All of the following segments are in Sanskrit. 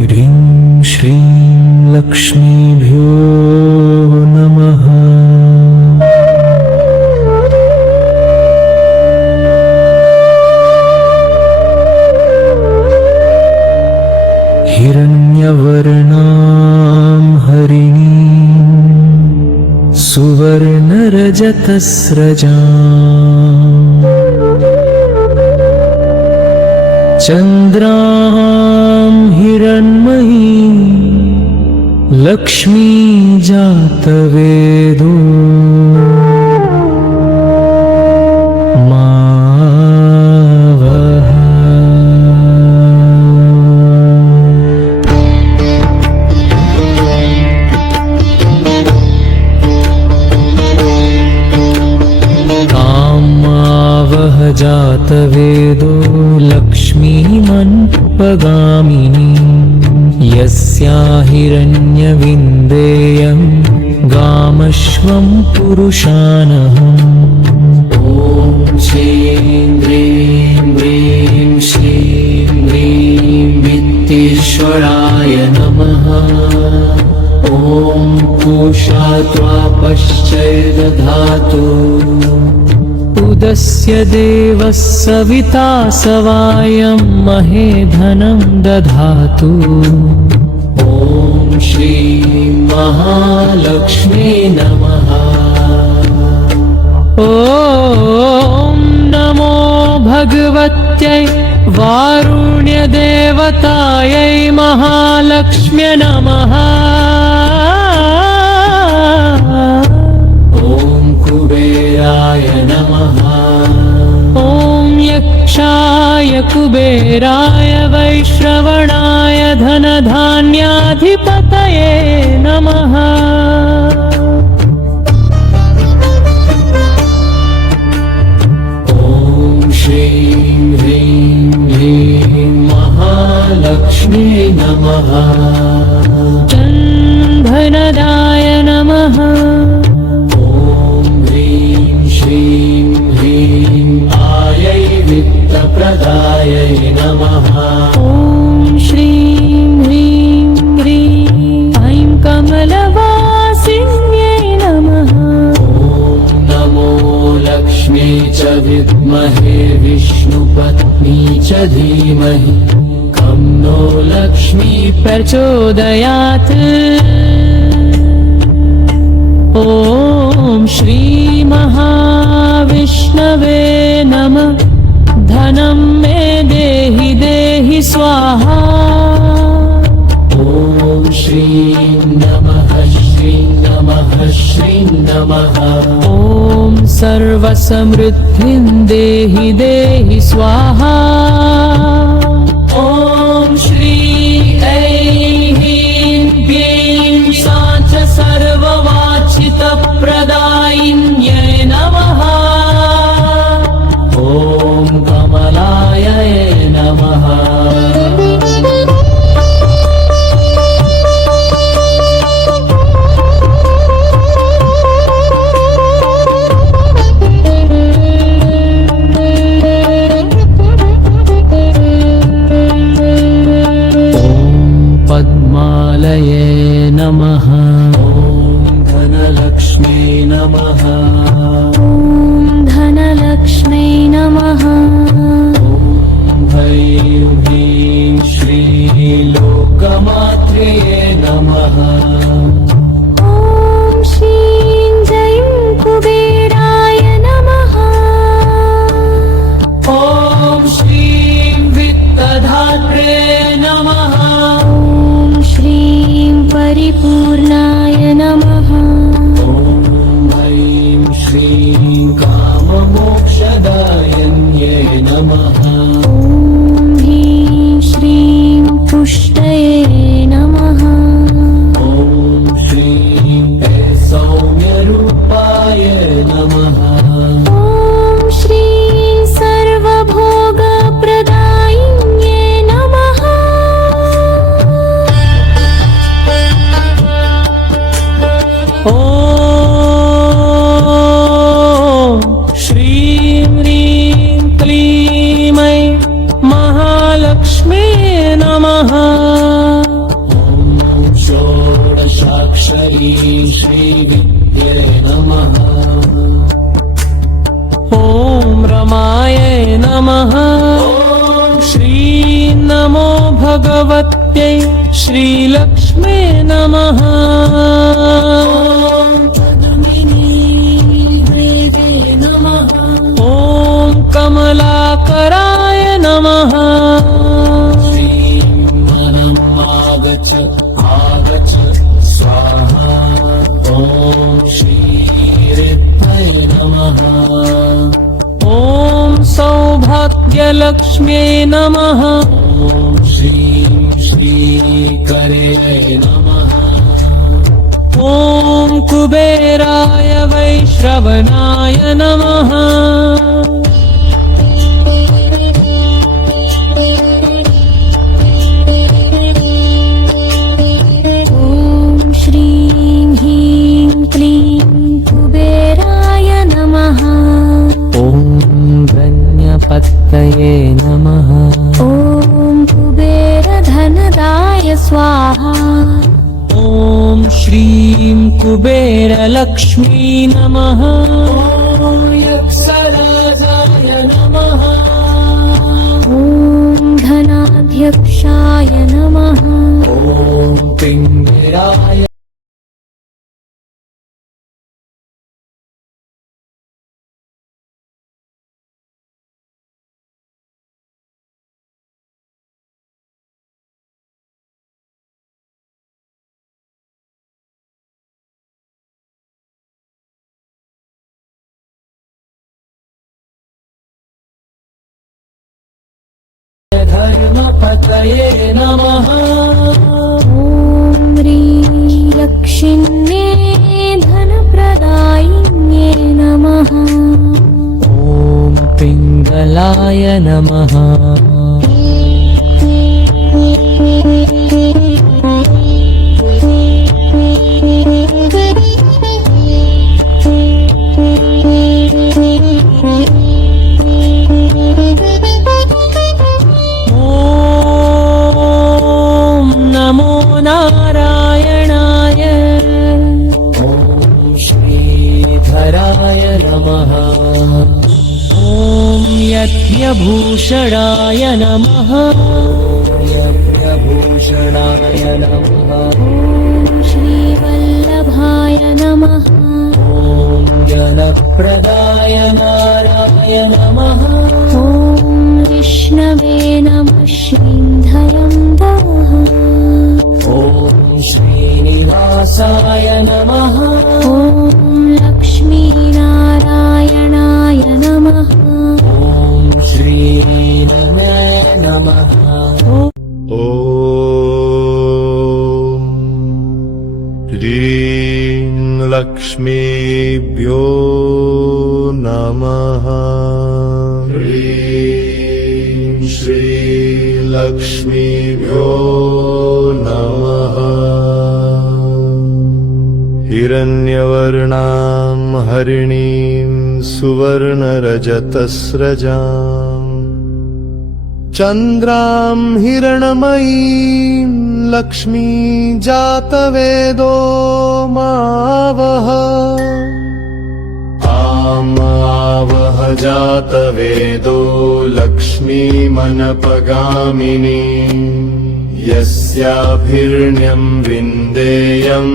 ह्रीं श्रीं लक्ष्मीभ्यो नमः। हिरण्यवर्णां हरिणीं सुवर्णरजतस्रजाम् चन्द्रां हिरण्मयीं लक्ष्मी जातवेदो जातवेदो लक्ष्मीमन्पगामिनी यस्या हिरण्यविन्देयं गामश्वं पुरुषानहम्। ॐ श्रीं ह्रीं ह्रीं श्रीं ह्रीं वित्तेश्वराय नमः। ॐ पूषा त्वा पश्चैर्दधातु उदस्य देवः सविता सवायं महे धनं दधातु। ॐ श्रीं महालक्ष्मी नमः। ॐ नमो भगवत्यै वारुण्यदेवतायै महालक्ष्म्यै नमः। कुबेराय नमः। ॐ यक्षाय कुबेराय वैश्रवणाय धनधान्याधिपतये नमः। ॐ श्रीं ह्रीं ह्रीं महालक्ष्मी नमः। धनदाय नमः। प्रदायै नमः। ॐ श्रीं ह्रीं ह्रीं ऐं कमलवासिन्यै नमः। ॐ नमो लक्ष्मी च विद्महे विष्णुपत्नी च धीमहि तन्नो लक्ष्मी प्रचोदयात्। ॐ श्री महाविष्णवे नमः। धनं मे देहि देहि स्वाहा। ॐ श्रीं नमः श्रीं नमः श्रीं नमः। ॐ सर्वसमृद्धिं देहि देहि स्वाहा। ॐ श्रीं ऐं ह्रीं क्लीं साच सर्ववाञ्छितप्रदायिन्यै नमः। ॐ कमलाय नमः। पद्मालये नमः। ॐ धनलक्ष्मी नमः। ॐ धनलक्ष्मी नमः। ॐ ह्रीं ह्रीं श्रीलोकमात्रे नमः। ॐ श्रीं जैं कुबेराय नमः। ॐ श्रीं वित्तधात्रे नमः। ॐ श्रीं परिपूर्णाय नमः। ॐ ह्रीं श्रीं काममोक्षदायन्यै नमः ॐ षोडशाक्षरी श्रीविद्ये नमः ॐ रमायै नमः ॐ श्री नमो भगवत्यै श्रीलक्ष्मे नमः ॐ पद्मिनीदेवे नमः ॐ कमलाकराय नमः श्रीं मनम् आगच्छ आगच्छ स्वाहा ॐ श्रीरिद्धये नमः ॐ सौभाग्यलक्ष्म्यै नमः ॐ श्रीं श्रीकरयै नमः ॐ कुबेराय वैश्रवणाय नमः ॐ श्रीं ह्रीं क्लीं कुबेराय नमः ॐ धन्यपत्तये नमः ॐ कुबेरधनदाय स्वाहा ॐ श्रीं कुबेरलक्ष्मी नमः ॐ यक्षराजाय नमः ॐ धनाध्यक्षाय नमः ॐ पिङ्गराय धर्मपतये नमः ॐ ह्रीं लक्ष्म्ये धनप्रदायिन्ये नमः ॐ पिङ्गलाय नमः नमो नारायणाय ॐ श्रीधराय नमः ॐ यज्ञभूषणाय नमः यज्ञभूषणाय नमः ॐ श्रीवल्लभाय नमः ॐ जनप्रदाय नाराय नमः ॐ विष्णवे नमः श्रीधरं दः ॐ श्रीनिवासाय नमः ॐ लक्ष्मीनारायणाय नमः ॐ श्रीनमे नमः ॐ ह्रीं लक्ष्मीभ्यो नमः ह्रीं श्रीलक्ष्मीभ्यो नमः हिरण्यवर्णां हरिणीं सुवर्णरजतस्रजाम् चन्द्रां हिरणमयीं लक्ष्मी जातवेदो मावह आवह जातवेदो लक्ष्मीमनपगामिनी यस्याभिर्ण्यं विन्देयम्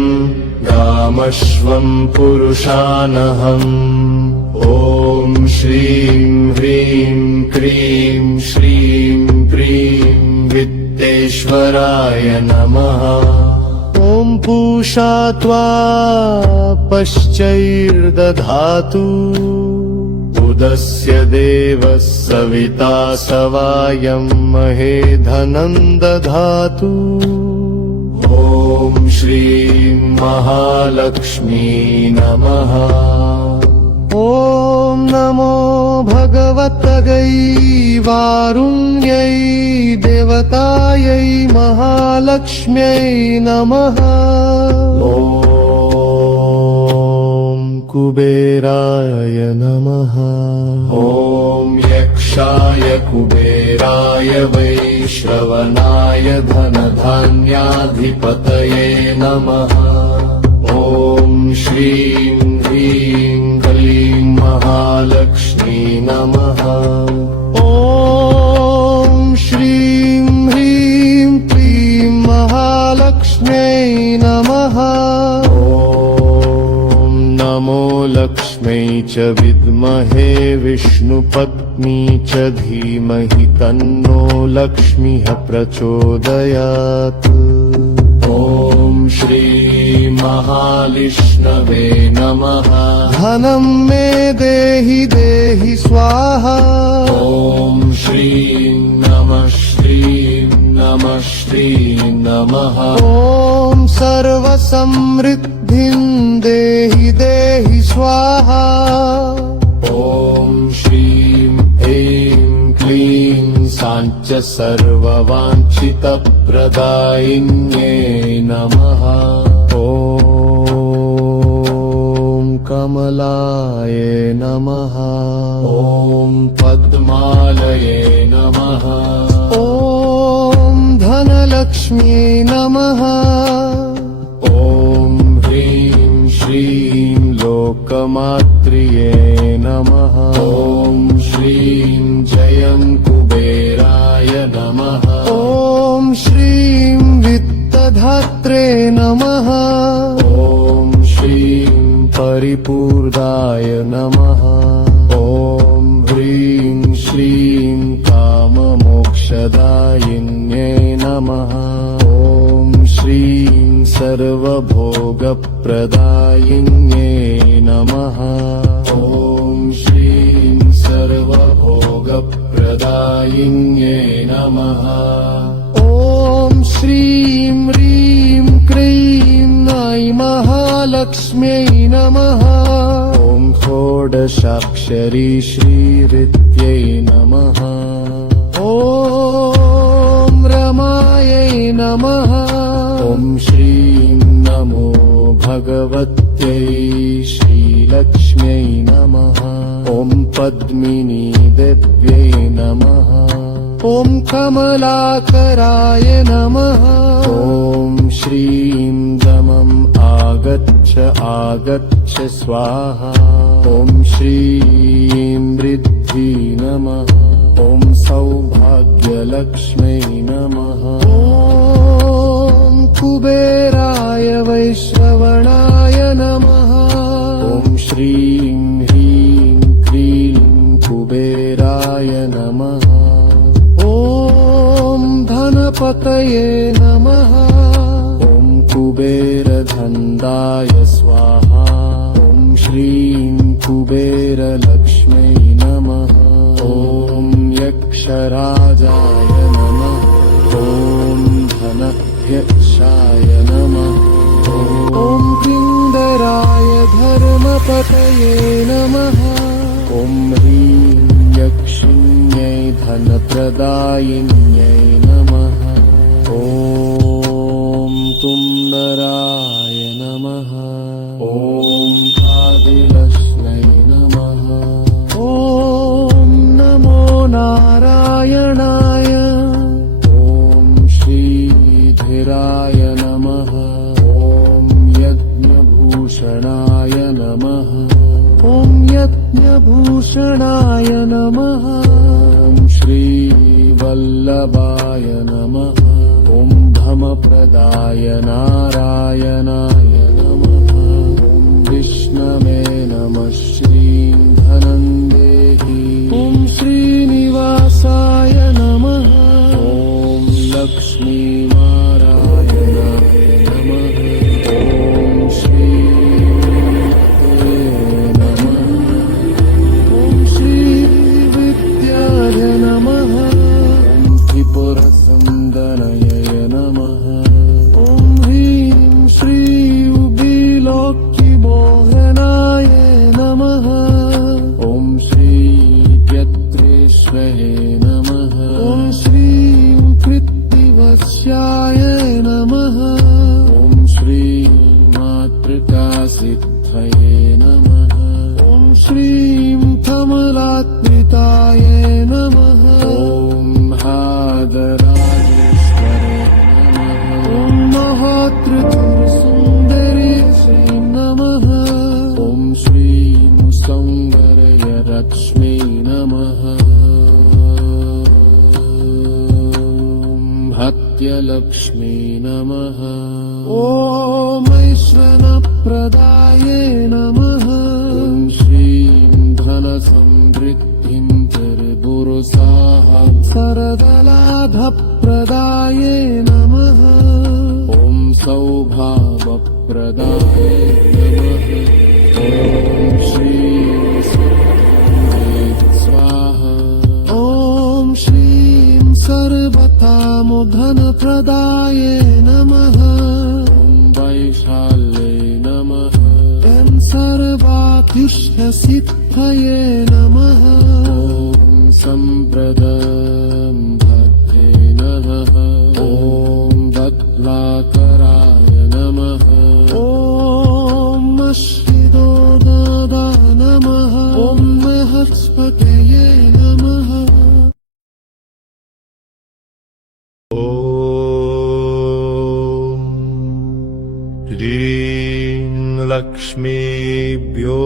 गामश्वं पुरुषानहम् ॐ श्रीं ह्रीं क्रीं श्रीं प्रीं वित्तेश्वराय नमः ॐ पूषा त्वा पश्चैर्दधातु उदस्य देवः सविता सवायं महे धनं दधातु ॐ श्रीं महालक्ष्मी नमः ॐ नमो भगवतगै वारुण्यै देवतायै महालक्ष्म्यै नमः ॐ कुबेराय नमः ॐ यक्ष गणेशाय कुबेराय वैश्रवणाय धनधान्याधिपतये नमः। ॐ श्रीं ह्रीं क्लीं महालक्ष्मी नमः। ॐ श्रीं ह्रीं क्लीं महालक्ष्म्यै नमः। ॐ नमो लक्ष्मै च विद्महे विष्णुपत्नी च धीमहि तन्नो लक्ष्मीः प्रचोदयात्। ॐ श्री महाविष्णवे नमः। धनं मे देहि देहि स्वाहा। ॐ श्रीं नमः श्रीं नमः श्रीं नमः। ॐ सर्वसमृद्धिं देहि देहि स्वाहा। ॐ श्रीं ऐं क्लीं साञ्च सर्ववाञ्छितप्रदायिन्ये नमः। ॐ कमलाय नमः। ॐ पद्मालये नमः। ॐ धनलक्ष्म्यै नमः। ॐ ह्रीं श्रीं लोकमात्रिये नमः। ॐ श्रीं जयं कुबेराय नमः। ॐ श्रीं वित्तधात्रे नमः। ॐ श्रीं परिपूर्णाय नमः। ॐ ह्रीं श्रीं काममोक्षदायिन्ये नमः। ॐ श्रीं सर्वभोगप्रदायिन्ये नमः। ॐ श्रीं सर्वभोगप्रदायिन्ये नमः। ॐ श्रीं ह्रीं क्लीं ऐं महालक्ष्म्यै नमः। ॐ षोडशाक्षरी श्रीविद्यै नमः। ॐ रमायै नमः। ॐ श्रीं नमो भगवत्यै श्रीलक्ष्म्यै नमः। ॐ पद्मिनी देव्यै नमः। ॐ कमलाकराय नमः। ॐ श्रीं दमम् आगच्छ आगच्छ स्वाहा। ॐ श्रीं वृद्धि नमः। ॐ सौभाग्यलक्ष्म्यै नमः। ॐ कुबेराय वैश्रवणाय नमः। ॐ श्रीं ह्रीं क्लीं कुबेराय नमः। ॐ धनपतये नमः। ॐ कुबेरधन्दाय स्वाहा। ॐ श्रीं कुबेरलक्ष्म्यै नमः। ॐ यक्षराजाय नमः। ॐ धनयक्षाय नमः। ॐ किन्दराय धर्मपतये नमः। ॐ ह्रीं यक्षिण्यै धनप्रदायिन्यै नमः। ॐ तुम्नराय नमः। ॐ आदिलक्ष्म्यै नमः। ॐ नमो नारायणाय। ॐ श्रीधीराय नमः। ॐ यज्ञभूषणाय नमः। ॐ यज्ञभूषणाय नमः। ॐ श्रीवल्लभाय नमः। ॐ धमप्रदाय नारायणाय नमः। ॐ विष्णवे नमः श्रीं धनं देहि। ॐ श्रीनिवासाय नमः। ॐ लक्ष्मीनारायणाय नमः। ॐ श्रीविद्ये नमः। ॐ श्रीविद्याय नमः। ॐ त्रिपुरसुन्दरये नमः। ॐ ह्रीं श्री उबिलोक्यमोहनाय नमः। ॐ श्रीव्यत्रेश्वरे नमः। ॐ श्रीं कृत्तिवस्याय भाग्यलक्ष्मी नमः ॐ ऐश्वर्यप्रदाये नमः ॐ श्रीं धनसमृद्धिं चर्बुरुसाः सरदलाभप्रदाये नमः ॐ सौभाग्यप्रदाये नमः ॐ श्रीं स्वाहा ॐ श्रीं सर्वकामधनप्रदाये नमः ॐ वैशाल्ये नमः ॐ सर्वाभीष्टसिद्धये नमः ॐ सम्प्रदं भक्ते नमः ॐ बद्लाकराय नमः ॐ श्रीदोदा नमः ॐ महस्पतये नमः ॐ ह्रीं लक्ष्मीभ्यो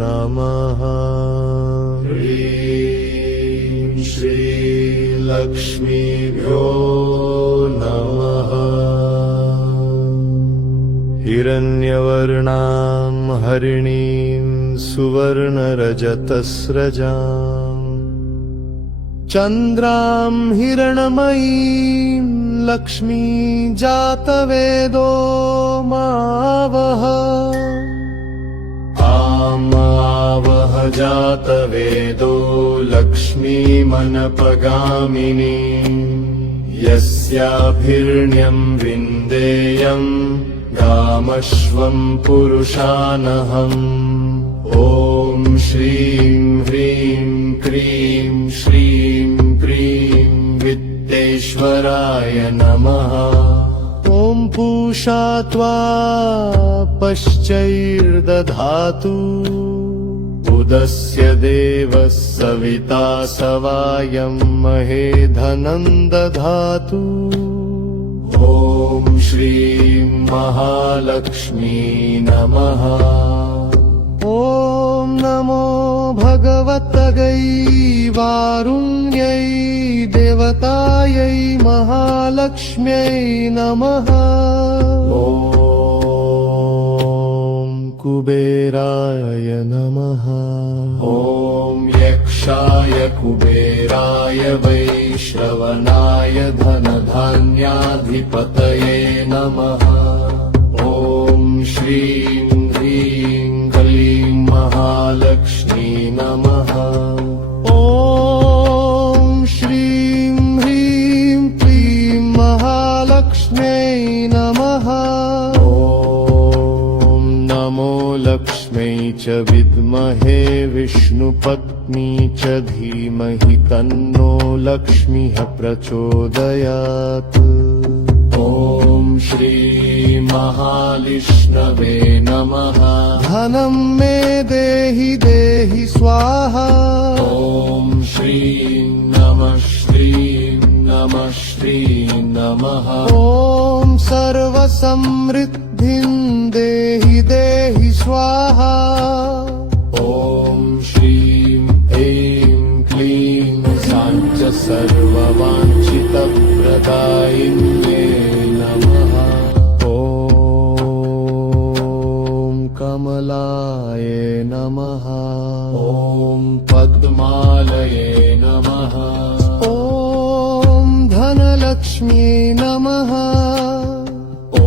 नमः ह्रीं श्रीलक्ष्मीभ्यो नमः हिरण्यवर्णां हरिणीं सुवर्णरजतस्रजाम् चन्द्रां हिरणमयीं लक्ष्मी जातवेदो मावह आमावह जातवेदो लक्ष्मीमनपगामिनी यस्याभिर्ण्यं विन्देयं गामश्वं पुरुषानहम् ॐ श्रीं ह्रीं क्रीं श्रीं क्रीं वित्तेश्वराय नमः ॐ पूषा त्वा पश्चैर्दधातु उदस्य देवः सविता सवायं महे धनं दधातु ॐ श्रीं महालक्ष्मी नमः ॐ नमो भगवतगै वारुण्यै देवतायै महालक्ष्म्यै नमः ॐ कुबेराय नमः ॐ यक्षाय कुबेराय वैश्रवणाय धनधान्याधिपतये नमः ॐ श्रीं ह्रीं क्लीं महालक्ष्मी नमः ॐ श्रीं ह्रीं क्लीं महालक्ष्म्यै नमः ॐ नमो लक्ष्म्यै च विद्महे विष्णुपत्नी च धीमहि तन्नो लक्ष्मीः प्रचोदयात् ॐ श्री महाविष्णवे नमः धनं मे देहि देहि स्वाहा ॐ श्रीं नमः श्रीं नमः श्रीं नमः ॐ सर्वसमृद्धिं देहि देहि स्वाहा ॐ श्रीं ऐं क्लीं साञ्च सर्ववाञ्छितप्रदायिन्ये नमः ॐ कमलाय नमः ॐ पद्मालये नमः ॐ धनलक्ष्म्यै नमः ॐ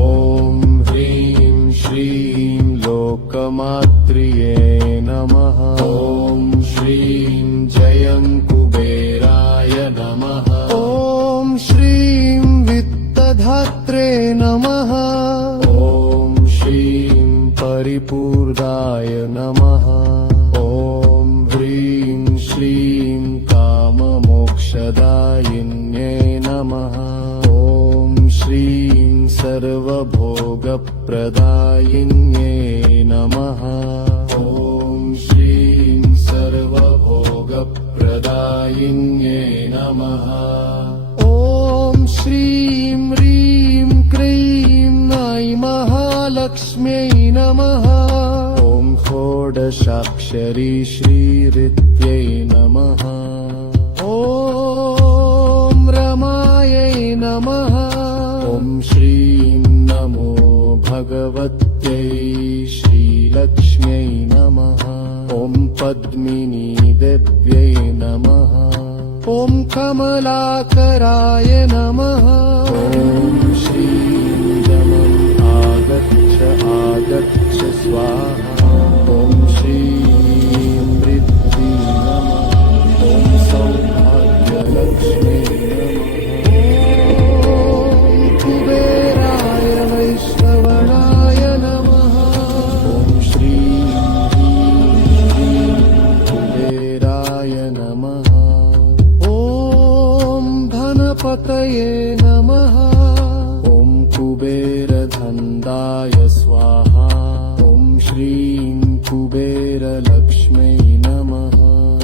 ह्रीं श्रीं लोकमात्रिये नमः ॐ श्रीं जयं कुबेराय नमः ॐ श्रीं वित्तधात्रे नमः ॐ श्रीं परिपूर्णाय नमः ॐ ह्रीं श्रीं काममोक्षदायिन्ये नमः ॐ श्रीं सर्वभोगप्रदायिन्ये नमः ॐ श्रीं सर्वभोगप्रदायिन्ये नमः ॐ श्रीं ह्रीं क्रीं ऐं महालक्ष्म्यै नमः ॐ षोडशाक्षरी श्रीरित्यै नमः ॐ रमायै नमः नमः ॐ श्रीं नमो भगवत्यै श्रीलक्ष्म्यै नमः ॐ पद्मिनी देव्यै नमः ॐ कमलाकराय नमः ॐ श्रीं जमम् आगच्छ आगच्छ स्वाहा ॐ श्रीं वृद्धि नमः ॐ सौभाग्यलक्ष्मी नमः ॐ कुबेराय वैष्णवणाय नमः ॐ श्रीं कुबेराय नमः ॐ धनपतये नमः ॐ कुबेरधन्दाय स्वाहा ॐ श्रीं कुबेरलक्ष्म्यै नमः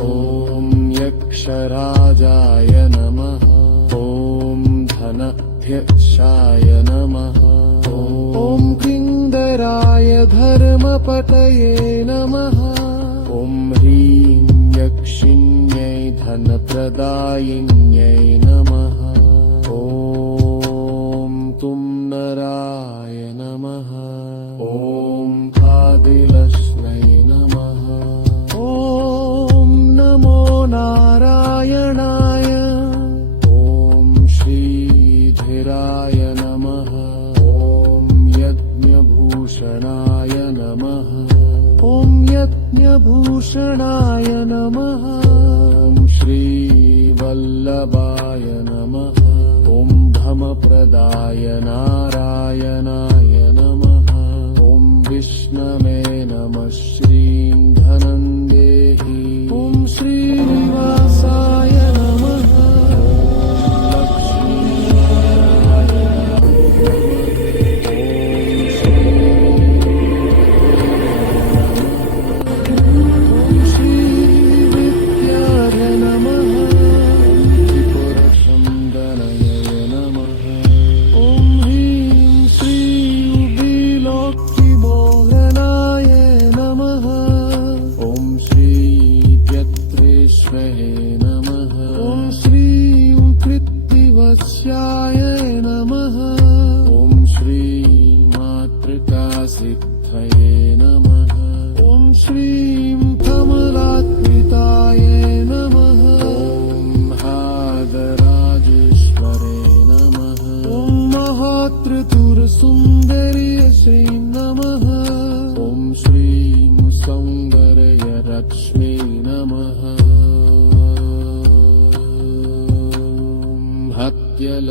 ॐ यक्षराजाय नमः ॐ धनाध्यक्षाय नमः ॐ कृन्दराय धर्मपतये नमः ॐ ह्रीं यक्षिण्यै धनप्रदायिन्यै नमः ॐ तुम्नराय नमः ॐ आदिलक्ष्म्यै नमः ॐ नमो नारायणाय ॐ श्रीधीराय नमः ॐ यज्ञभूषणाय नमः ॐ यज्ञभूषणाय नमः ॐ श्रीवल्लभाय नमः ॐ धमप्रदाय नारायणाय नमः ॐ विष्णवे नमः श्रीं धनं देहि ॐ श्रीनिवासाय नमः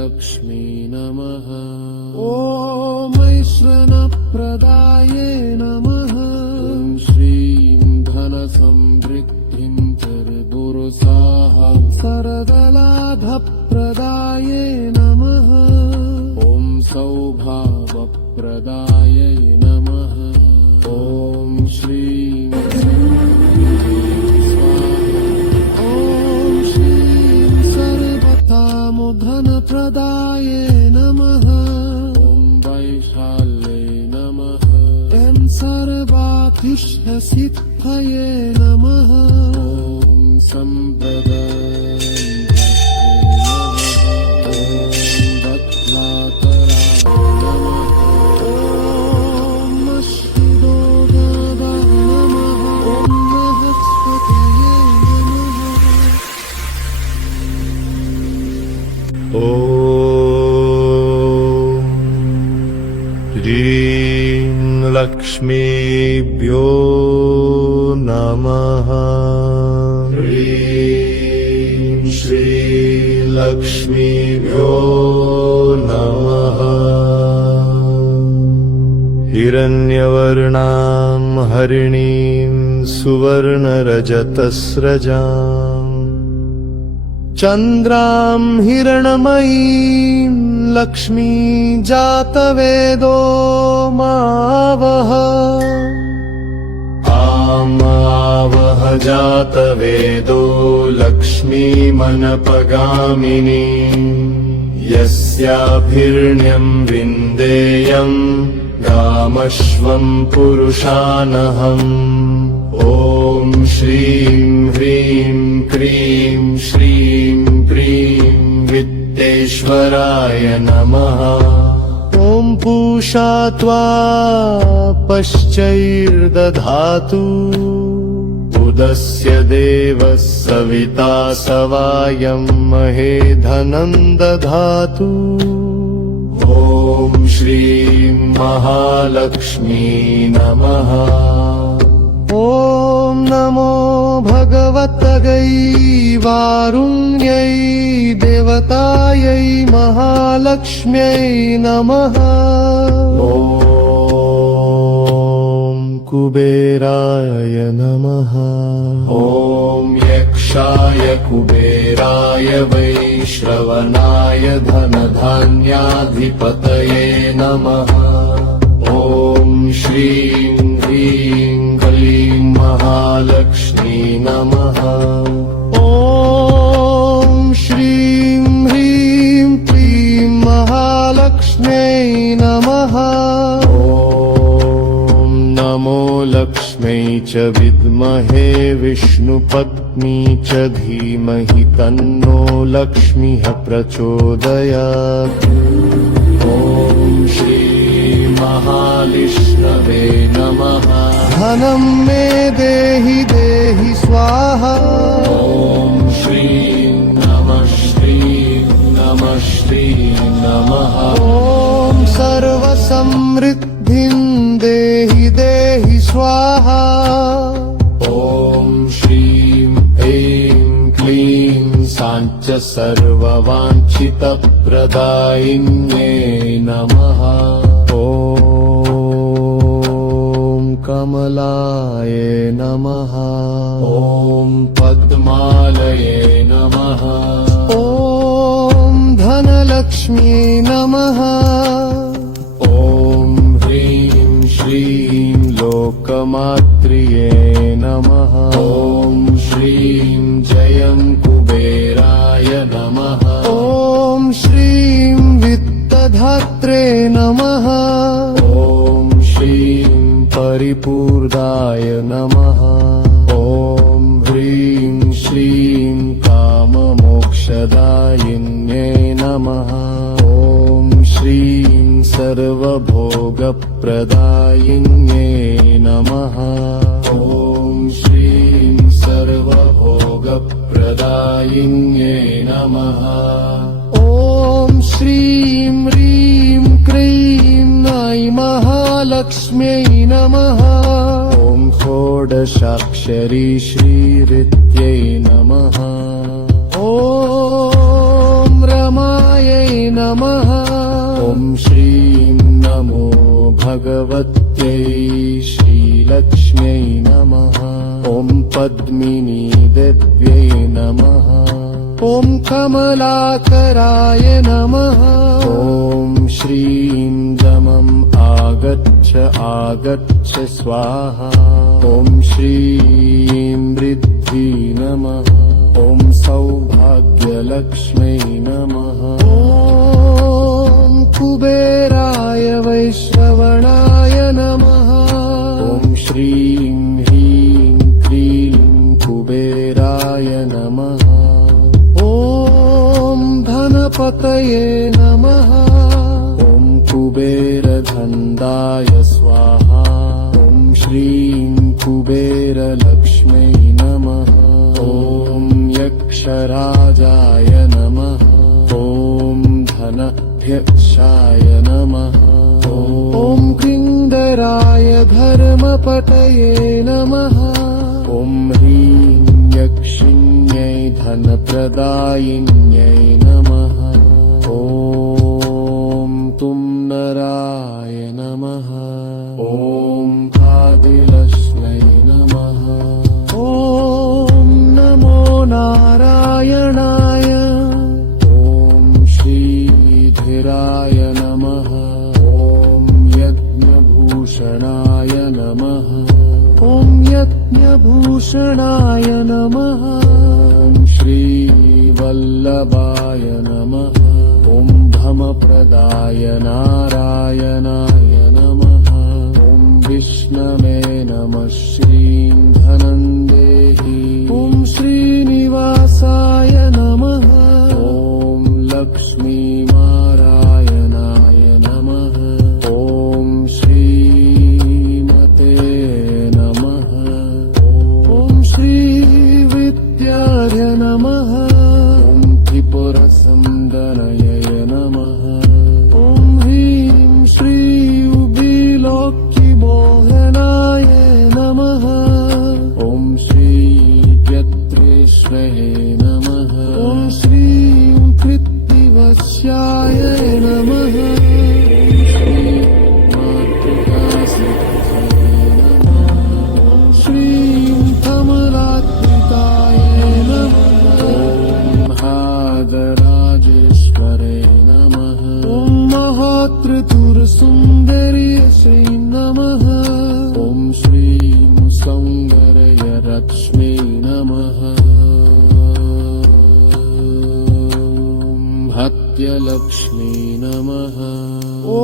लक्ष्मी नमः ॐ ऐश्वर्यप्रदाये नमः ॐ श्रीं धनसमृद्धिं चरदुर्साह सरदलाभप्रदाये नमः ॐ सौभाग्यप्रदाये नमः ॐ श्रीं धनप्रदाय नमः ॐ वैशाल्ये नमः ॐ सर्वाभीष्टसिद्धये नमः ॐ सम्पदाय ॐ ह्रीं लक्ष्मीभ्यो नमः ह्रीं श्रीलक्ष्मीभ्यो नमः हिरण्यवर्णां हरिणीं सुवर्णरजतस्रजाम् चन्द्रां हिरणमयीं लक्ष्मी जातवेदो मावह आमावह जातवेदो लक्ष्मीमनपगामिनी यस्याभिर्ण्यं विन्देयं गामश्वं पुरुषानहम् ॐ श्रीं ह्रीं क्रीं श्रीं प्रीं वित्तेश्वराय श्रीमहालिङ्गेश्वराय नमः ॐ पूषा त्वा पश्चैर्दधातु उदस्य देवः सविता सवायं महे धनं दधातु ॐ श्रीं महालक्ष्मी नमः ॐ नमो भगवतगै वारुण्यै देवतायै महालक्ष्म्यै नमः ॐ कुबेराय नमः ॐ यक्षाय कुबेराय वैश्रवणाय धनधान्याधिपतये नमः ॐ श्रीं ह्रीं क्लीं महालक्ष्मी नमः ॐ श्रीं ह्रीं क्लीं महालक्ष्म्यै नमः ॐ नमो लक्ष्म्यै च विद्महे विष्णुपत्नी च धीमहि तन्नो लक्ष्मीः प्रचोदयात् ॐ श्री महाविष्णवे नमः धनं मे देहि देहि स्वाहा ॐ श्रीं नमः नमः ॐ सर्वसमृद्धिं देहि देहि स्वाहा ॐ श्रीं ऐं क्लीं साञ्च सर्ववाञ्छितप्रदायिन्यै नमः ॐ कमलाय नमः ॐ पद्मालये नमः ॐ धनलक्ष्मी नमः ॐ ह्रीं श्रीं लोकमात्रिये नमः ॐ श्रीं जयं कुबेराय नमः ॐ श्रीं वित्तधात्रे नमः ॐ श्रीं परिपूर्णाय नमः ॐ ह्रीं श्रीं काममोक्षदायिन्यै नमः ॐ श्रीं सर्वभोगप्रदायिन्यै नमः ॐ श्रीं सर्वभोगप्रदायिन्यै नमः ॐ श्रीं ह्रीं क्लीं ऐं महालक्ष्म्यै नमः ॐ षोडशाक्षरी श्रीरित्यै नमः ॐ रमायै नमः ॐ श्रीं नमो भगवत्यै श्रीलक्ष्म्यै नमः ॐ पद्मिनी देव्यै नमः ॐ कमलाकराय नमः ॐ श्रीं जमम् आगच्छ स्वाहा ॐ श्रीं वृद्धि नमः ॐ सौभाग्यलक्ष्म्यै नमः ॐ कुबेराय वैश्रवणाय नमः ॐ श्रीं ह्रीं क्लीं कुबेराय नमः ॐ धनपतये नमः ॐ कुबेरधन्दाय स्वाहा ॐ श्रीं कुबेरलक्ष्म्यै नमः ॐ यक्षराजाय नमः ॐ धनाध्यक्षाय नमः ॐ कृन्दराय धर्मपतये नमः ॐ ह्रीं यक्षिण्यै धनप्रदायिन्यै नमः ॐ तुम्नराय नमः ॐ आदिलक्ष्म्यै नमः ॐ नमो नारायणाय ॐ श्रीधीराय नमः ॐ यज्ञभूषणाय नमः ॐ यज्ञभूषणाय नमः ॐ श्रीवल्लभाय नमः ॐ धमप्रदाय नारायणाय नमः ॐ विष्णवे नमः श्रीं धनं देहि ॐ श्रीनिवासाय नमः ॐ लक्ष्मी मातृतुरसुन्दर्यश्री नमः ॐ श्रीं सौन्दर्यरश्मै नमः हत्यलक्ष्मी नमः ॐ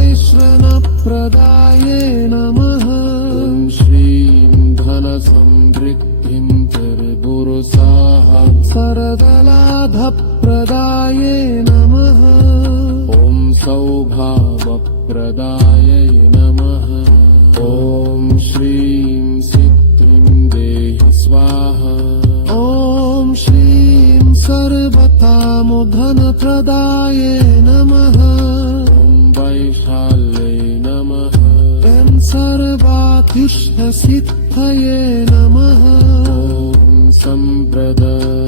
ऐश्वर्यप्रदाये नमः ॐ श्रीं धनसमृद्धिं त्रिपुरुषाः सरदलाधप्रदाये नमः ॐ सौभावप्रदायै नमः ॐ श्रीं सिद्धिं देहि स्वाहा ॐ श्रीं सर्वकामधनप्रदाये नमः ॐ वैशाल्यै नमः ॐ सर्वाभीष्टसिद्धये नमः ॐ सम्प्रदाय